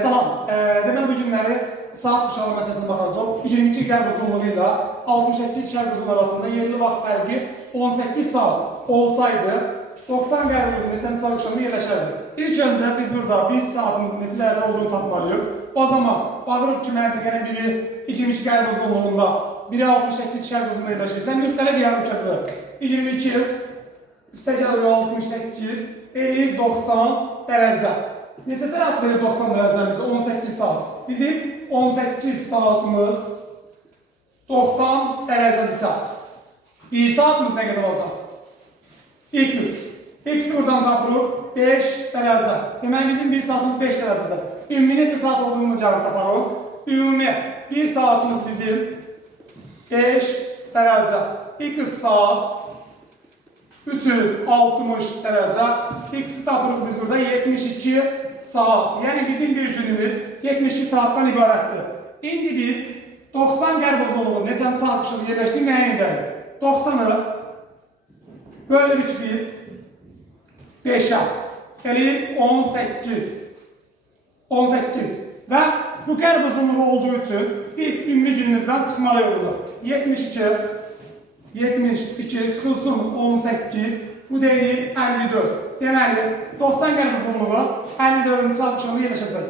Salam. Deməli bu günləri saat quşağı məsələsində baxacaq. 22 qərb uzunluğu ilə 68 şərq uzunluğu arasında yerli vaxt fərqi 18 saat olsaydı 90 qərb uzunluğu neçənci saat quşağında yerləşərdi. İlk öncə biz burada 1 saatimizin neçə dərəcə olduğunu tapmalıyıq. O zaman baxırıq ki, məntəqənin biri 22 qərb uzunluğunda, biri 68 şərq uzunluğunda yerləşirsə, müxtəlif yarımkədir. 22 üstəgəlir 68 eləyir 90 dərəcə. Neçə tərəf verir 90 dərəcəmizdə? 18 saat. Bizim 18 saatimiz 90 dərəcədirsə, 1 saatimiz nə qədər olacaq? X. X buradan tapırıq 5 dərəcə. Deməli bizim 1 saatimiz 5 dərəcədir. Ümumi neçə saat olduğunu gəlib taparıq. Ümumi 1 saatimiz bizim 5 dərəcə. X saat 360 dərəcə. X tapırıq biz burada 72 saat. Yəni bizim bir günümüz 72 saatdan ibarətdir. İndi biz 90 qərb uzunluğu neçənci saat quşağında yerləşdik müəyyən edək. 90'ı bölürük biz 5'ə. Eləyir 18. 18. Və bu qərb uzunluğu olduğu üçün biz ümumi günümüzdən çıxmalıyıq bunu. 72 çıxılsın 18. Bu deyil 54. Deməli 90 qərb uzunluğu 54-cü saat quşağında yerləşəcək.